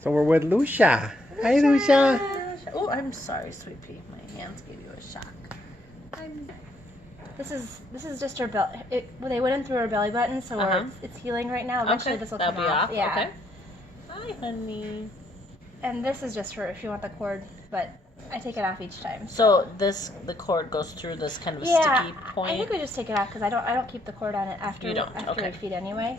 So we're with Lucia. Hi, Lucia. Oh, I'm sorry, sweet pea. My hands gave you a shock. This is just her belly. Well, they went in through her belly button, so it's healing right now. Eventually, this will that'll come be off. Yeah. Okay. Hi, honey. And this is just for if you want the cord, but I take it off each time. So the cord goes through this kind of sticky point. I think we just take it off because I don't keep the cord on it after we feed anyway.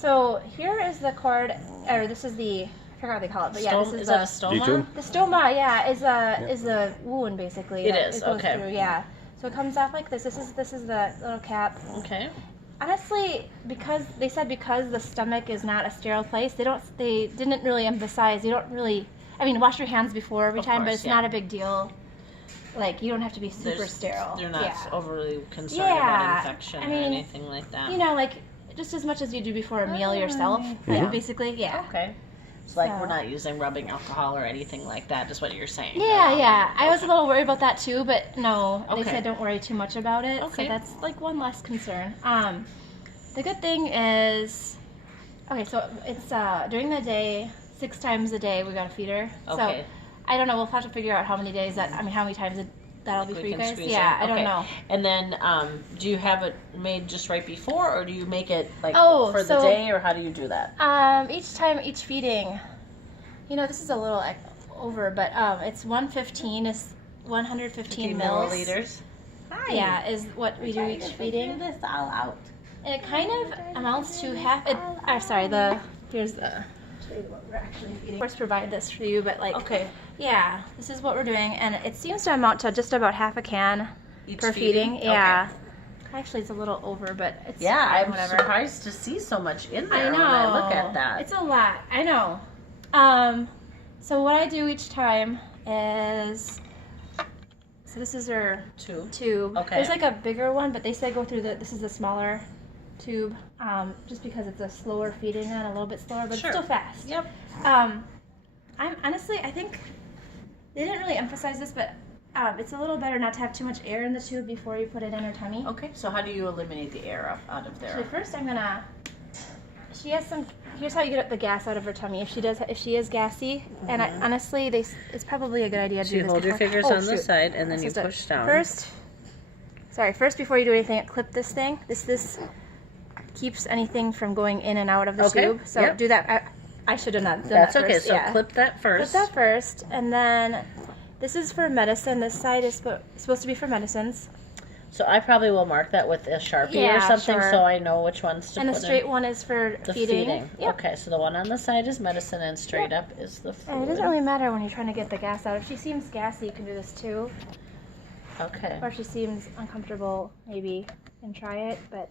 So here is the cord, or this is the, I forgot what they call it, but yeah, this is that a stoma? G-tube? The stoma, yeah, is the wound basically. It is, it goes okay. through, yeah. So it comes off like this. This is the little cap. Okay. Honestly, because the stomach is not a sterile place, they didn't really emphasize. You don't really. I mean, wash your hands before every time, but it's not a big deal. Like, you don't have to be super sterile. They're not overly concerned about infection or anything like that. You know, like just as much as you do before a meal yourself. Like, basically, yeah. Okay. So, like, we're not using rubbing alcohol or anything like that, is what you're saying. Yeah. I was a little worried about that too, but no, they said don't worry too much about it. Okay. So that's like one less concern. The good thing is, so it's during the day, 6 times a day we got to feed her. Okay. So I don't know. We'll have to figure out how many days how many times that'll be for you guys. Yeah, I don't know. And then, do you have it made just right before, or do you make it like for the so, day, or how do you do that? Each feeding, this is a little over, but it's 115 is 115 milliliters. Hi. Yeah, is what we do each feeding. Figure this all out. And it kind of amounts to half. Here's the. What we're actually feeding. Of course, provide this for you, but yeah, this is what we're doing, and it seems to amount to just about half a can per feeding. Yeah. Okay. Actually, it's a little over, but it's I'm surprised to see so much in there. I know. When I look at that, it's a lot. I know. So what I do each time is, this is her tube. Okay. There's like a bigger one, but they say go through this is the smaller tube, just because it's a slower feeding and a little bit slower, but it's still fast. Yep. I think they didn't really emphasize this, but it's a little better not to have too much air in the tube before you put it in her tummy. Okay. So how do you eliminate the air out of there? So first she has here's how you get the gas out of her tummy. If she is gassy, and honestly, it's probably a good idea to do this. You hold your fingers on the side, and then you push down. First before you do anything, clip this thing. This keeps anything from going in and out of the tube. So do that. I should have not done that first. That's okay. So clip that first. Clip that first, and then this is for medicine. This side is supposed to be for medicines. So I probably will mark that with a Sharpie or something, so I know which ones to put in. And the straight one is for the feeding. Yep. Okay, so the one on the side is medicine, and straight up is the food. And it doesn't really matter when you're trying to get the gas out. If she seems gassy, you can do this too. Okay. Or if she seems uncomfortable, maybe, and try it. But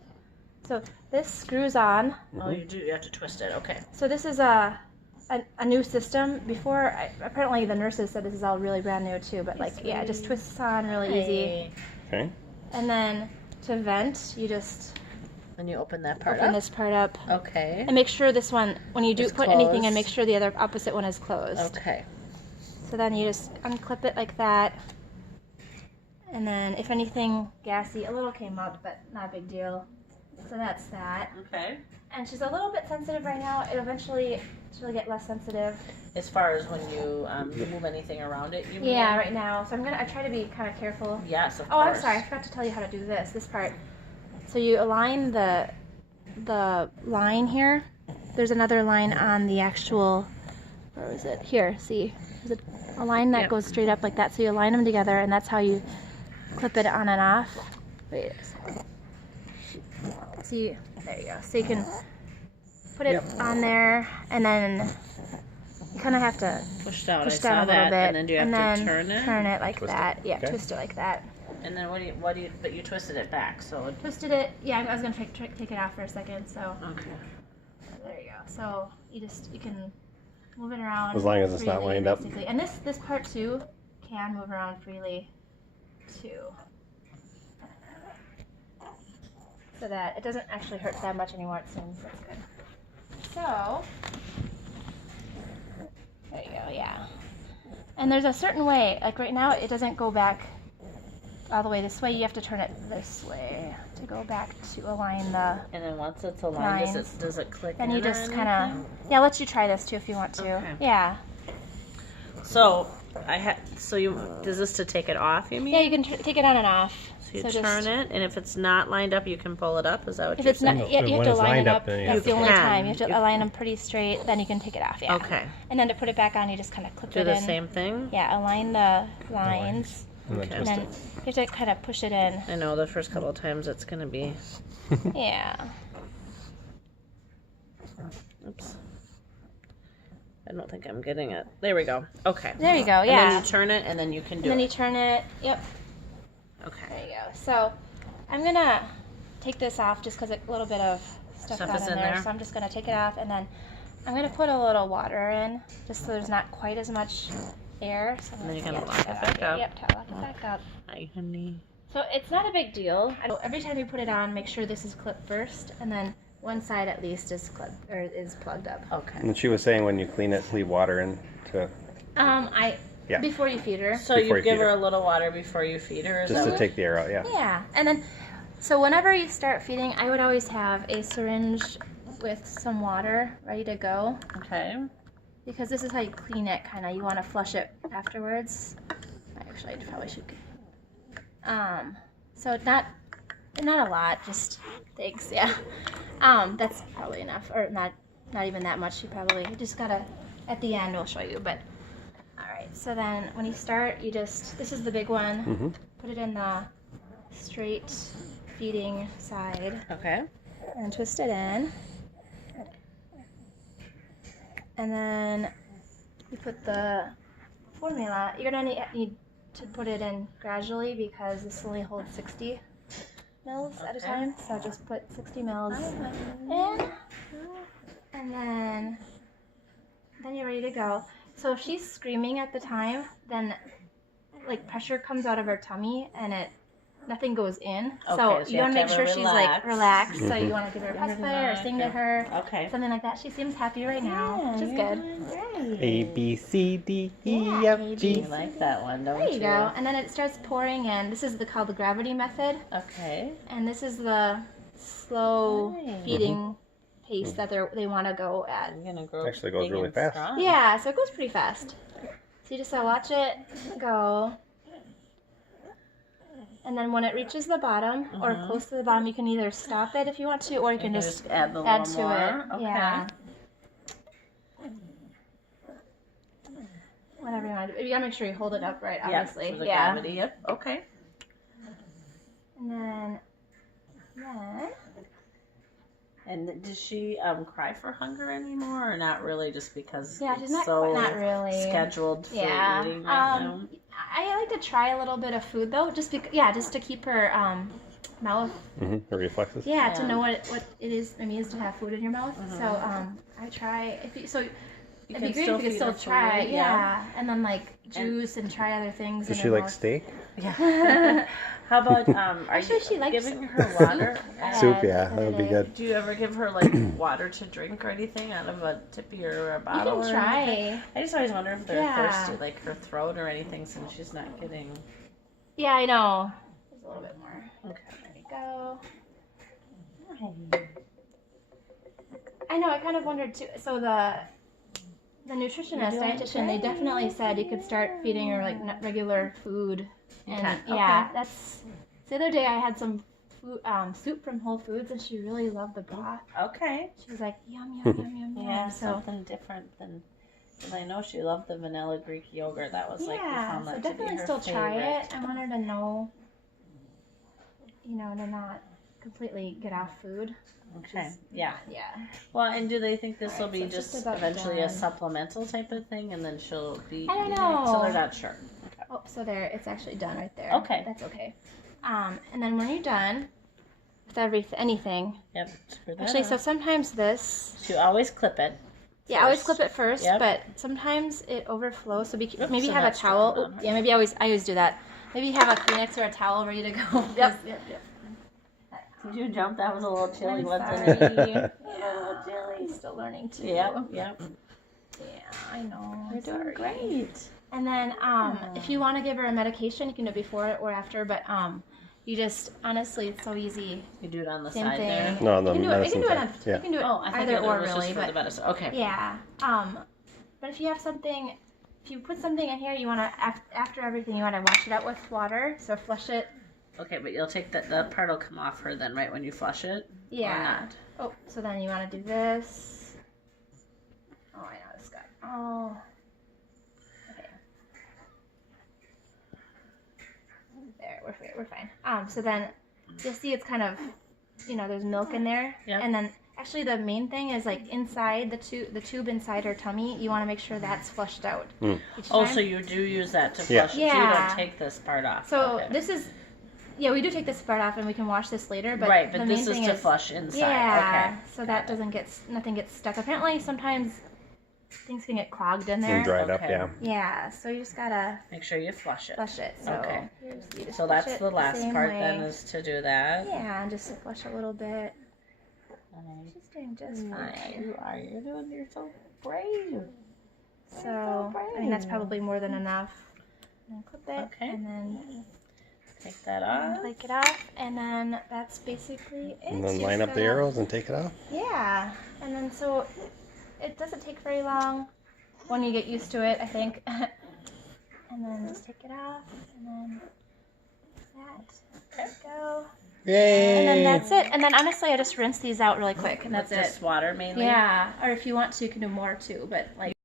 so this screws on. Oh, you do. You have to twist it. Okay. So this is a new system. Before, apparently the nurses said this is all really brand new too. But it just twists on really easy. Okay. And then to vent, you just and you open that part open this part up. Okay. And make sure this one, when you do put anything in, make sure the other opposite one is closed. Okay. So then you just unclip it like that. And then if anything gassy, a little came up, but not a big deal. So that's that. Okay. And she's a little bit sensitive right now. She'll get less sensitive. As far as when you move anything around it, you mean? Yeah, right now. So I try to be kind of careful. Yes, of course. course. I'm sorry. I forgot to tell you how to do this part. So you align the line here. There's another line on the actual, where is it? Here, see. There's a line that goes straight up like that. So you align them together, and that's how you clip it on and off. Wait a second. See, there you go. So you can put it on there, and then you kind of have to push down a little bit, and then do you have to turn it? Turn it like that. Yeah, twist it like that. And then but you twisted it back, so. Twisted it, yeah, I was going to take it off for a second, so. Okay. There you go. So you can move it around. As long as it's not lined up. And this part too can move around freely too. So that it doesn't actually hurt that much anymore, it seems. That's good. So, there you go, yeah. And there's a certain way, like right now it doesn't go back all the way this way, you have to turn it this way. to go back to align the. And then once it's aligned, lines. does it click Then in you or just kind anything? of. Yeah, I'll let you try this too if you want to. Okay. Yeah. So does this to take it off, you mean? Yeah, you can take it on and off. So you So turn just- it, and if it's not lined up, you can pull it up. Is that what If you're it's not, saying? yeah, you have When to it's line lined it up, up. then you That's have the to only pull it. time. You have to align them pretty straight. Then you can take it off. Yeah. Okay. And then to put it back on, you just kind of clip Do it the in. same thing? Yeah, align the lines, And then Okay. and twist then it. you have to kind of push it in. I know the first couple of times it's going to be... Yeah. Oops. I don't think I'm getting it. There we go. Okay. There you go. And then Yeah. you turn it, and then you can And do then it. you turn it. Yep. Okay. There you go. So I'm gonna take this off just because a little bit of stuff Stuff got is in in there. there. So I'm just gonna take it off, and then I'm gonna put a little water in just so there's not quite as much air. So And then you let's gotta get lock it that back out. up. Yep, lock it back up. Hi, honey. So it's not a big deal. Every time you put it on, make sure this is clipped first, and then one side at least is clipped or is plugged up. Okay. And she was saying when you clean it, leave water in to Yeah. Before you feed her. So Before you you give feed her her. a little water before you feed her? Is just that to take the air out. Yeah. Yeah, and then so whenever you start feeding, I would always have a syringe with some water ready to go Okay. because this is how you clean it. Kind of, you want to flush it afterwards. Actually, I probably should. So not a lot, just thanks. Yeah. That's probably enough, or not even that much. You just gotta. At the end, we'll show you, but. Alright, so then when you start, this is the big one, Mm-hmm. put it in the straight feeding side Okay. and twist it in. And then you put the formula. You're going to need to put it in gradually because this only holds 60 mils at a Okay. time. So just put 60 mils in, and then you're ready to go. So if she's screaming at the time, then like pressure comes out of her tummy and nothing goes in. So Okay, so you you want to have make to sure have her she's like relaxed. So Mhm. you want to give her a pacifier or sing to her, Okay. something like that. She seems happy right now, which is good. A B C D E Yeah, F G. You like that one, don't There you go. And then it starts pouring in. This is called the gravity method, Okay. and this is the slow Nice. feeding pace that they want to go at. I'm gonna grow. Actually goes big really and fast. strong. Yeah, so it goes pretty fast. So you just watch it go. And then when it reaches the bottom or close to the bottom, you can either stop it if you want to, or you can just add the add little to more. it. Okay. Yeah. Whatever you want to do. You gotta make sure you hold it up right, obviously. Yep, for the Yeah. gravity. Yep. Okay. And then And does she cry for hunger anymore, or not really? Just because yeah, it's she's not so not really scheduled for Yeah. eating right now? I like to try a little bit of food though, just to keep her mouth. Mm-hmm. The reflexes. Yeah, to Yeah. know what it is. I mean, is to have food in your mouth. So I try. It'd be great if you could feed still her try. food, Yeah, and then like juice and try other things. Does in she her like mouth. steak? Yeah. How about are Actually, you she likes giving her water? Soup, yeah, that would be good. Do you ever give her like water to drink or anything out of a tippy or a You bottle? can or anything? try. I just always wonder if they're Yeah. thirsty, like her throat or anything, since she's not getting. Yeah, I know. There's a little bit more. Okay. There we go. I know. I kind of wondered too. So the nutritionist, You're doing dietitian, they definitely said you could start feeding her like regular food. And Okay. yeah, that's. The other day I had some food, soup from Whole Foods, and she really loved the broth. Okay. She was like, yum yum yum yum yum. Yeah, So something different than. Because I know she loved the vanilla Greek yogurt. That was like we yeah, found so that to be definitely her still try favorite. it. I want her to know, to not completely get off food. Okay. Yeah. Yeah. Well, and do they think this will Alright, be so it's just just about eventually a done. supplemental type of thing, and then she'll be? I don't eating it? So know. they're not sure. Okay. Oh, so there, it's actually done right there. Okay. That's okay. And then when you're done with anything, Yep. Screw that actually, up. so sometimes this, So you always clip it. yeah, I always first. clip it first, Yep. but sometimes it overflows. So Oops, maybe so have a that's towel. straight on. Yeah, maybe I always do that. Maybe have a Kleenex or a towel ready to go. Yep. Did you jump? That was a little chilly, I'm wasn't sorry. it? Yeah, a little jelly. Still learning too. Yep. Yep. Yeah, I know. You're doing great. And then if you want to give her a medication, you can do it before or after. But You just, honestly, it's so easy. You do it on the Same side thing. there. No, on the You can do it. You medicine can do it. side. You Yeah. can do it Oh, I thought either it or was really, just for but the medicine. Okay. yeah. But if you have something, if you put something in here, you want to after everything, you want to wash it out with water. So flush it. Okay, but you'll take that part will come off her then, right, when you flush it? Yeah. Or not? Oh, so then you want to do this. Oh, I know this guy. Oh. Okay. There, we're fine. So then you'll see it's kind of, there's milk in there. Yep. And then actually the main thing is like inside the tube inside her tummy, you want to make sure that's flushed out. Each Oh, time. so you do use that to Yeah. flush it. So you Yeah. don't take this part off. So Okay. this is, yeah, we do take this part off and we can wash this later. But right, the but main this is thing to flush inside. Yeah. Okay. So that doesn't nothing gets stuck. Apparently sometimes things can get clogged in there. And dried up, Okay. yeah. Yeah. So you just gotta Make sure you flush it. flush it. So Okay. you just So flush that's it the last same part way. then, is to do that. Yeah, and just to flush a little bit. Okay. She's doing just fine. You are. You're so brave. So I mean that's probably more than enough. And then clip it. Okay. And then Take that off. take it off, and then that's basically it. And then You line just up the gotta- arrows and take it off. Yeah, and then so it doesn't take very long when you get used to it, I think. And then just take it off, and then that. There we go. Yay! And then that's it. And then honestly, I just rinse these out really quick, and that's With it. just water mainly. Yeah, or if you want to, you can do more too, but like.